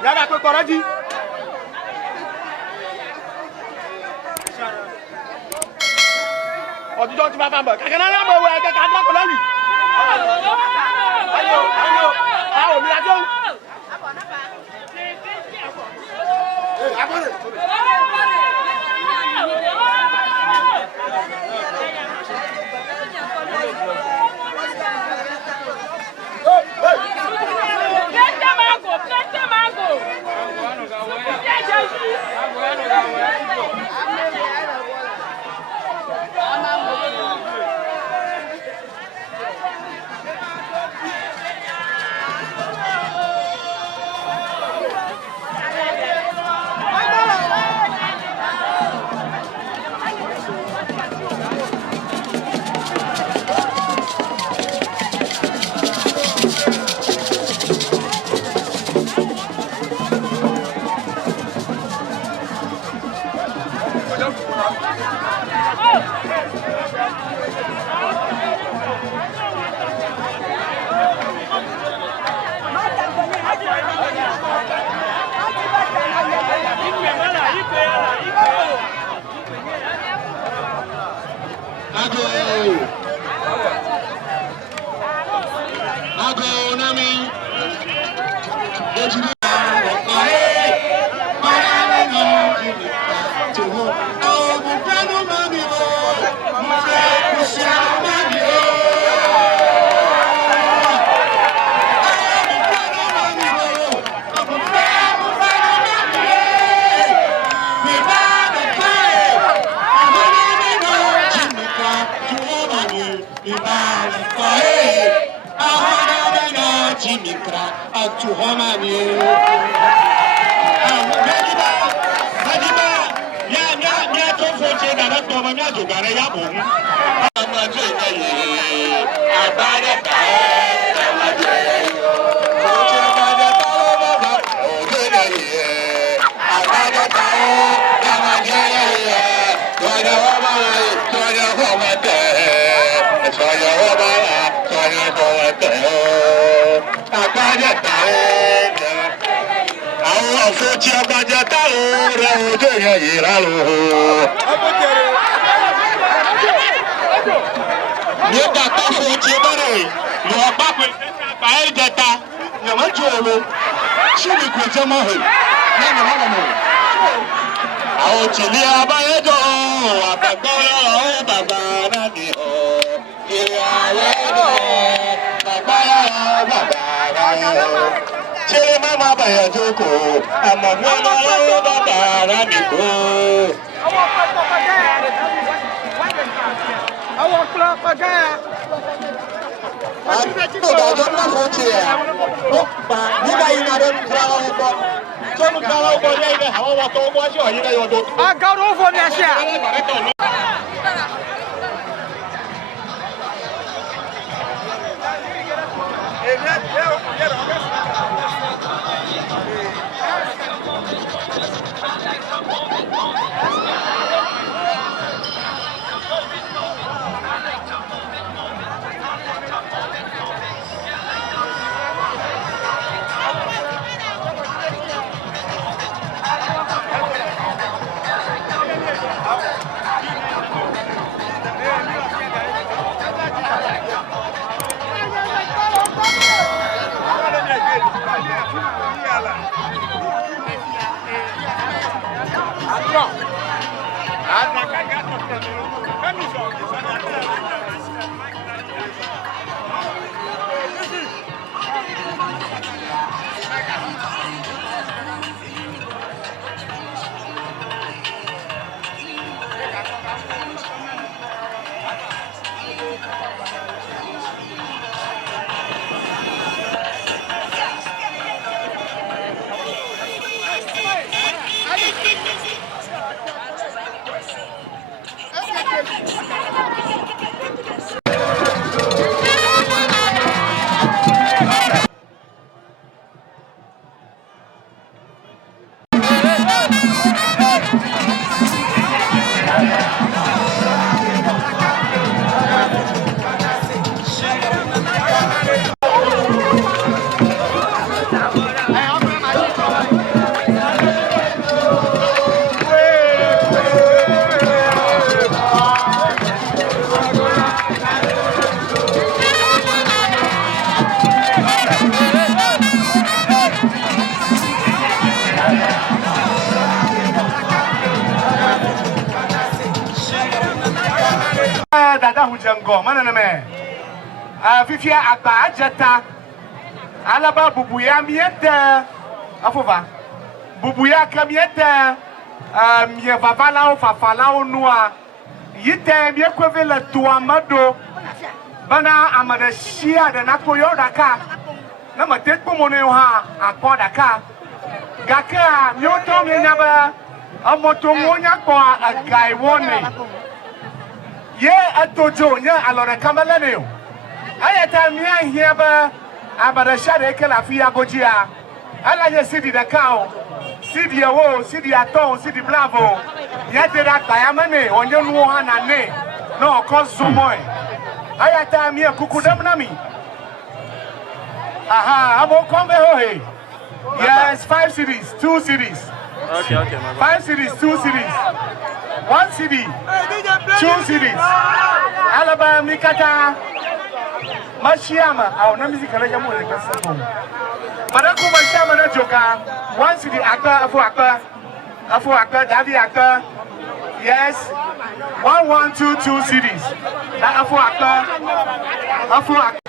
Yaga ko koraji. Ojo ti baba nbo. Kakana na mo we ka ka ko lori. Ayo. Awo mi ajo. Abore. ga don na so ce ba ni ga ina da krawo ko so mu krawo ko ne ga hawa wa to ko shi wa yi ga yo do a ga ro fo ne sha dada hujango mana na me fifia agba ajeta alaba bubuya miete afofa bubuya kamiete mie vavala o fafala o noa yite mie kweve le tuamado bana amada shia de nakoyo daka na matekpo mone ha akpo daka gaka mi o to mi nyaba amoto monya ko agai woni ye atojo nya alore kamalane ayata mi ahia ba abada shade kala fi agojia ala ye sidi de kao sidi ewo sidi aton sidi bravo ye te da tayamane onye nu ha na ne no ko zumoy ayata mi kukudam na mi aha abo kombe ho he yes 5 cities 2 cities okay 5 cities 2 cities 1 city 2 cities alaba mikata Mashiama, our name is Kalajamu. Madako Mashama na Joka, 1 city actor, Afu actor, Daddy actor. Yes, 1 1 2 2 cities. That Afu actor.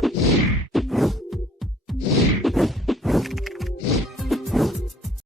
Thank you.